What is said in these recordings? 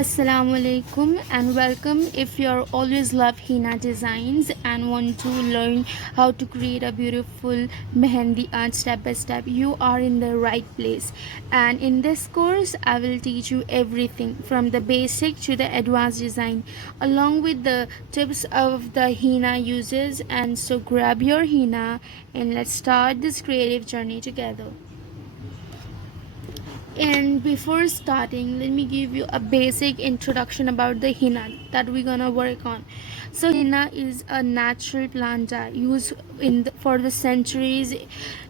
Assalamu alaikum and welcome. If you're always love henna designs and want to learn how to create a beautiful Mehndi art step by step, you are in the right place. And in this course, I will teach you everything from the basic to the advanced design, along with the tips of the henna uses. And so grab your henna and let's start this creative journey together. And before starting, let me give you a basic introduction about the henna that we're gonna work on. So henna is a natural plant dye used for the centuries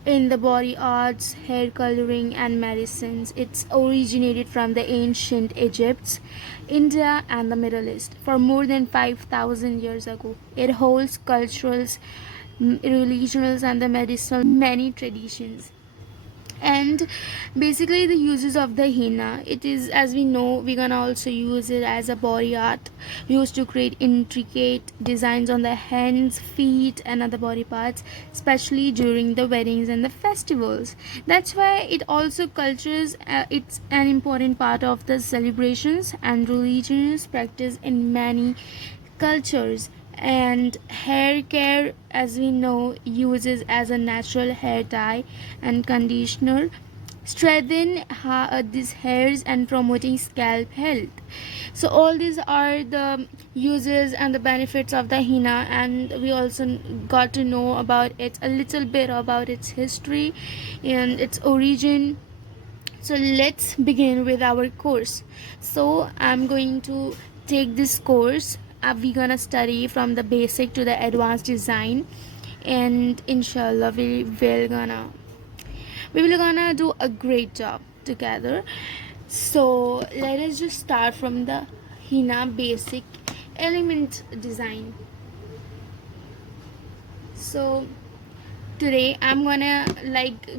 in the body arts, hair coloring, and medicines. It's originated from the ancient Egypt, India, and the Middle East for more than 5,000 years ago. It holds cultural, religious, and the medicinal many traditions. And basically the uses of the henna, it is, as we know, we're gonna also use it as a body art used to create intricate designs on the hands, feet, and other body parts, especially during the weddings and the festivals. That's why it also cultures, it's an important part of the celebrations and religious practice in many cultures. And hair care, as we know, uses as a natural hair dye and conditioner, strengthen these hairs and promoting scalp health. So all these are the uses and the benefits of the henna, and we also got to know about it a little bit about its history and its origin. So let's begin with our course. So I'm going to take this course. We're gonna study from the basic to the advanced design, and inshallah we will gonna do a great job together. So let us just start from the henna basic element design. So today I'm gonna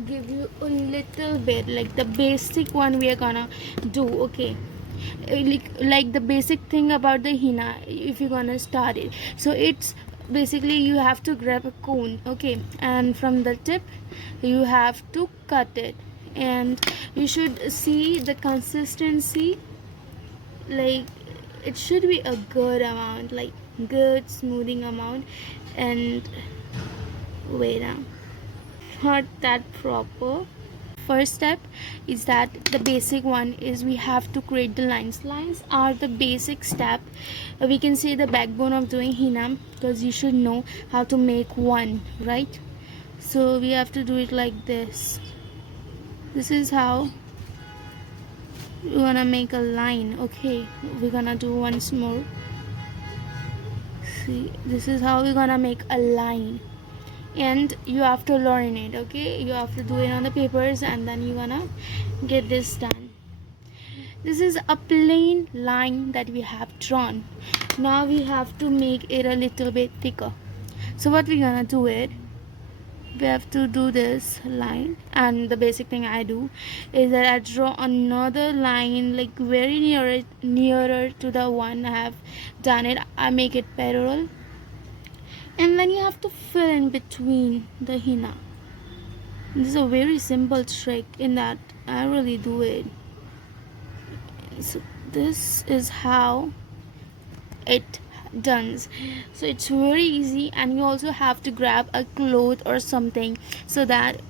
give you a little bit like the basic one we are gonna do. Okay, like the basic thing about the henna, if you're gonna start it, so it's basically you have to grab a cone, okay, and from the tip you have to cut it, and you should see the consistency, like it should be a good amount, like good smoothing amount. And wait, not that proper. First step is that the basic one is we have to create the lines are the basic step. We can say the backbone of doing henna, because you should know how to make one, right? So we have to do it like this. This is how we're gonna make a line. Okay, we're gonna do once more. See, this is how we're gonna make a line, and you have to learn it. Okay, you have to do it on the papers, and then you're gonna get this done. This is a plain line that we have drawn. Now we have to make it a little bit thicker. So what we're gonna do it, we have to do this line, and the basic thing I do is that I draw another line like very nearer to the one I have done it. I make it parallel, and then you have to fill in between the henna. This is a very simple trick in that I really do it. So this is how it done. So it's very easy, and you also have to grab a cloth or something, so that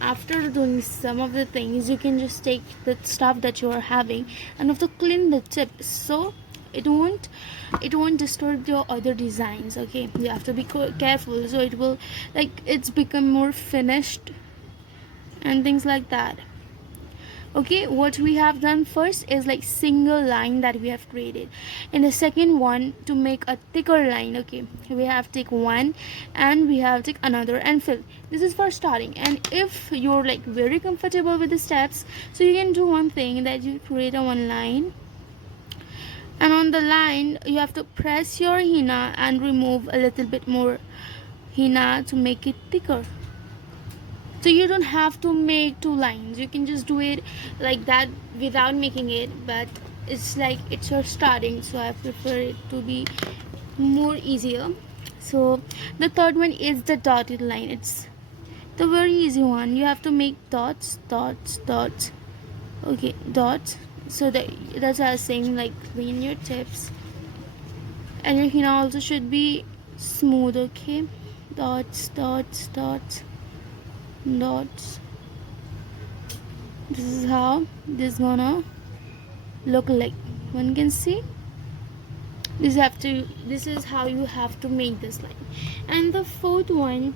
after doing some of the things you can just take the stuff that you are having and have to clean the tip, so it won't disturb your other designs. Okay, you have to be careful, so it will, like, it's become more finished and things like that. Okay, what we have done first is like single line that we have created, and the second one to make a thicker line. Okay, we have take one and we have take another and fill. This is for starting, and if you're like very comfortable with the steps, so you can do one thing, that you create a one line, and on the line you have to press your henna and remove a little bit more henna to make it thicker. So you don't have to make two lines, you can just do it like that without making it, but it's like it's your starting, so I prefer it to be more easier. So the third one is the dotted line. It's the very easy one. You have to make dots. Okay, dots. So that's why I was saying, like, clean your tips, and your henna also should be smooth. Okay, dots, dots, dots, dots. This is how this gonna look like. One can see. This is how you have to make this line. And the fourth one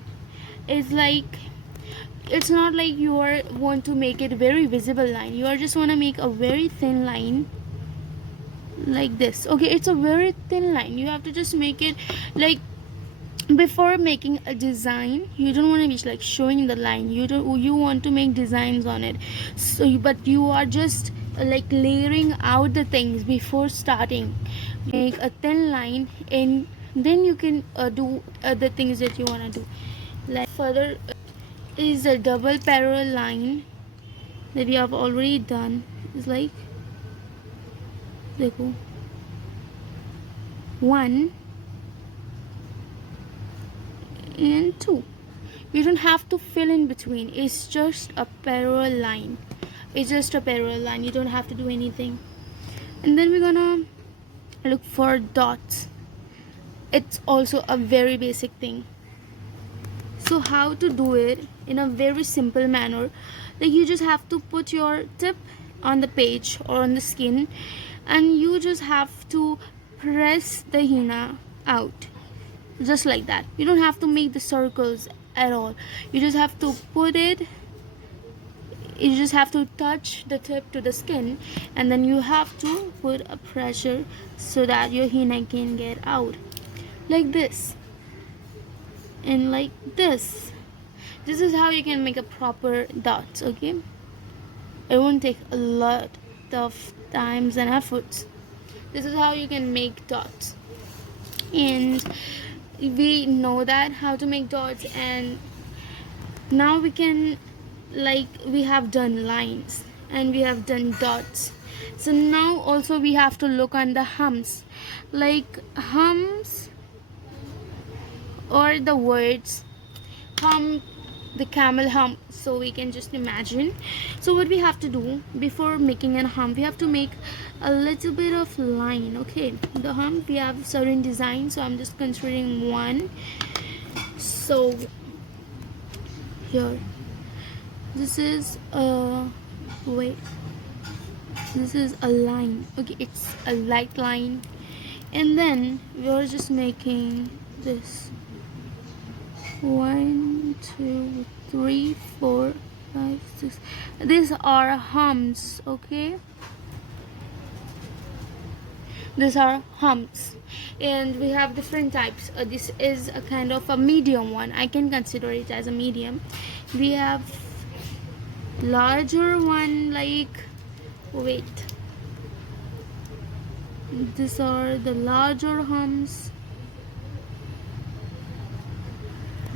is like, it's not like you are want to make it very visible line. You are just want to make a very thin line like this. Okay, it's a very thin line. You have to just make it like, before making a design, you don't want to be like showing the line. You want to make designs on it. So but you are just like layering out the things before starting. Make a thin line, and then you can do the things that you want to do. Like further is a double parallel line that we have already done. It's like, देखो, 1 and 2. You don't have to fill in between. It's just a parallel line. It's just a parallel line. You don't have to do anything. And then we're gonna look for dots. It's also a very basic thing. So how to do it in a very simple manner, like you just have to put your tip on the page or on the skin, and you just have to press the henna out, just like that. You don't have to make the circles at all. You just have to put it, you just have to touch the tip to the skin, and then you have to put a pressure so that your henna can get out, like this and like this. This is how you can make a proper dots. Okay, it won't take a lot of times and efforts. This is how you can make dots, and we know that how to make dots. And now we can, like, we have done lines and we have done dots. So now also we have to look on the hums, like hums or the words hum, the camel hum. So we can just imagine. So what we have to do before making an hum, we have to make a little bit of line. Okay, the hum, we have certain design, so I'm just considering one. So here, this is a, wait, this is a line. Okay, it's a light line, and then we're just making this 1 2 3 4 5 6. These are hums. Okay, these are hums, and we have different types. This is a kind of a medium one. I can consider it as a medium. We have larger one, like, wait, these are the larger hums.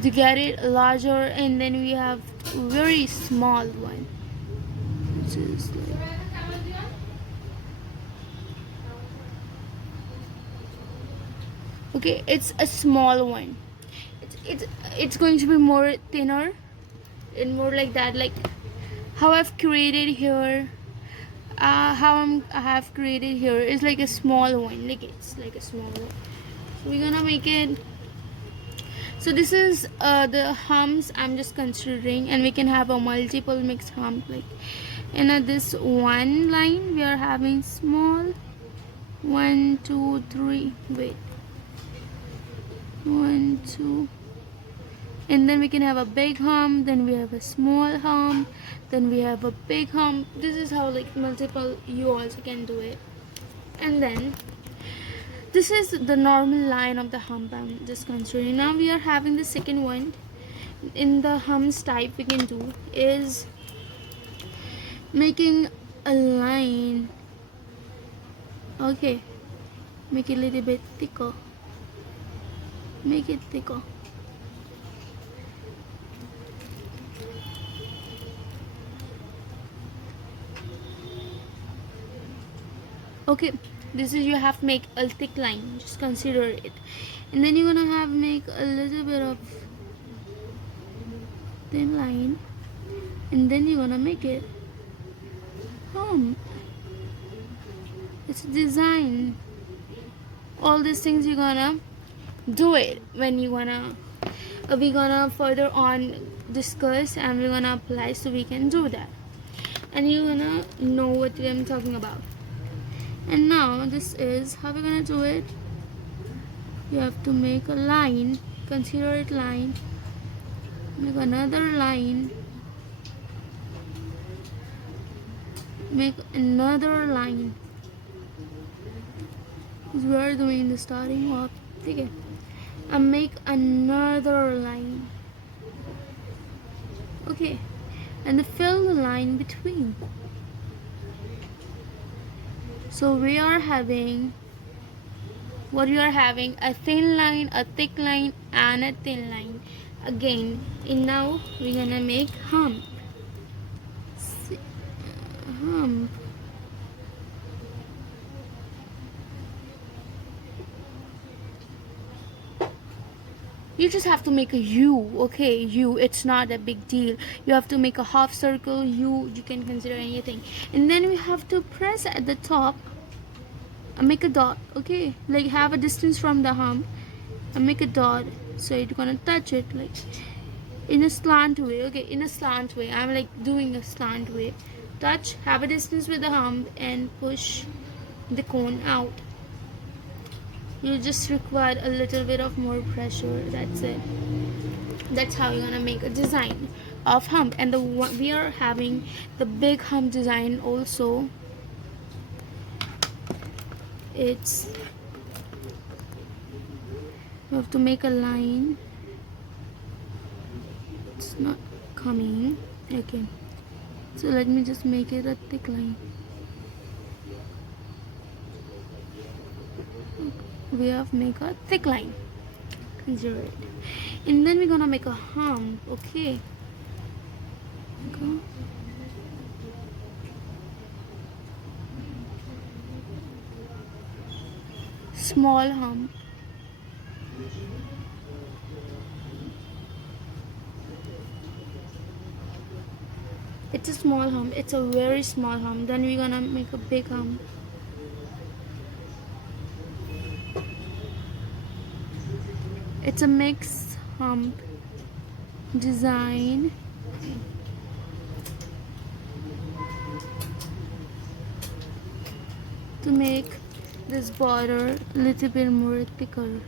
To get it larger, and then we have very small one, which is like, okay, it's a small one. It's going to be more thinner and more like that, like how I've created here. I have created here is like a small one, like it's like a small one. So we're gonna make it. So this is the hums I'm just considering, and we can have a multiple mixed hum, like in this one line we are having small 1 2 3, wait, 1 2, and then we can have a big hum, then we have a small hum, then we have a big hum. This is how, like, multiple you also can do it. And then this is the normal line of the hum I'm just considering. Now we are having the second one. In the hums type, we can do is making a line. Okay, make it a little bit thicker. Make it thicker. Okay, this is, you have to make a thick line, just consider it. And then you're gonna have make a little bit of thin line, and then you're gonna make it hum. It's a design. All these things you're gonna do it when you wanna we're gonna further on discuss and we're gonna apply so we can do that and you're gonna know what I'm talking about. And now this is how we're gonna do it. You have to make a line, consider it line, make another line, make another line. We are doing the starting off. Okay, and make another line. Okay, and fill the line between. So we are having what you are having a thin line, a thick line, and a thin line. Again, and now we're gonna make hump. Hump. You just have to make a U, okay? U, it's not a big deal. You have to make a half circle, U, you can consider anything. And then we have to press at the top and make a dot, okay? Like have a distance from the hump and make a dot. So you're gonna touch it like in a slant way, okay? In a slant way. I'm like doing a slant way. Touch, have a distance with the hump and push the cone out. You just require a little bit of more pressure. That's it. That's how you're gonna make a design of hump. And the one we are having the big hump design also. It's you have to make a line. It's not coming. Okay. So let me just make it a thick line. We have make a thick line, consider it, and then we're gonna make a hump, okay? Go. Small hump. It's a small hump, it's a very small hump. Then we're gonna make a big hump. It's a mixed hump design. To make this border a little bit more thicker.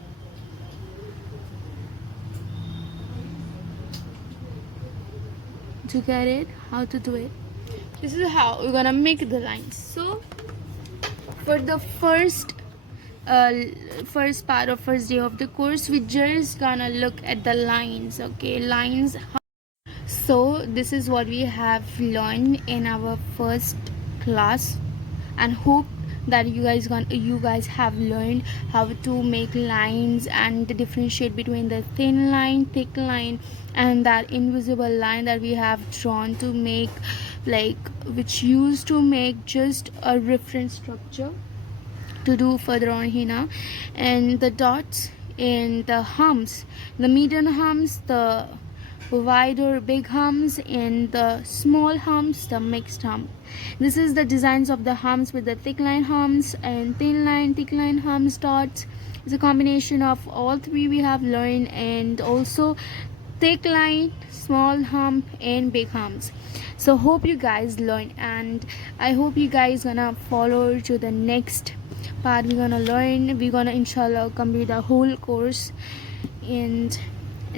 To get it, how to do it. This is how we're gonna make the lines. So for the first part of first day of the course, we just gonna look at the lines, okay? Lines. So this is what we have learned in our first class, and hope that you guys have learned how to make lines and differentiate between the thin line, thick line, and that invisible line that we have drawn to make, like, which used to make just a reference structure to do further on henna. And the dots and the humps, the median humps, the wider big humps, and the small humps, the mixed hump. This is the designs of the humps with the thick line humps and thin line, thick line humps, dots. It's a combination of all three we have learned, and also thick line, small hump, and big humps. So hope you guys learn, and I hope you guys gonna follow to the next part. We're gonna learn, we're gonna inshallah complete the whole course, and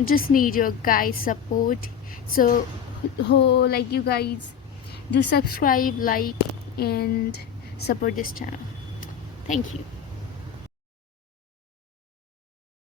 just need your guys support. So like you guys do subscribe, like, and support this channel. Thank you.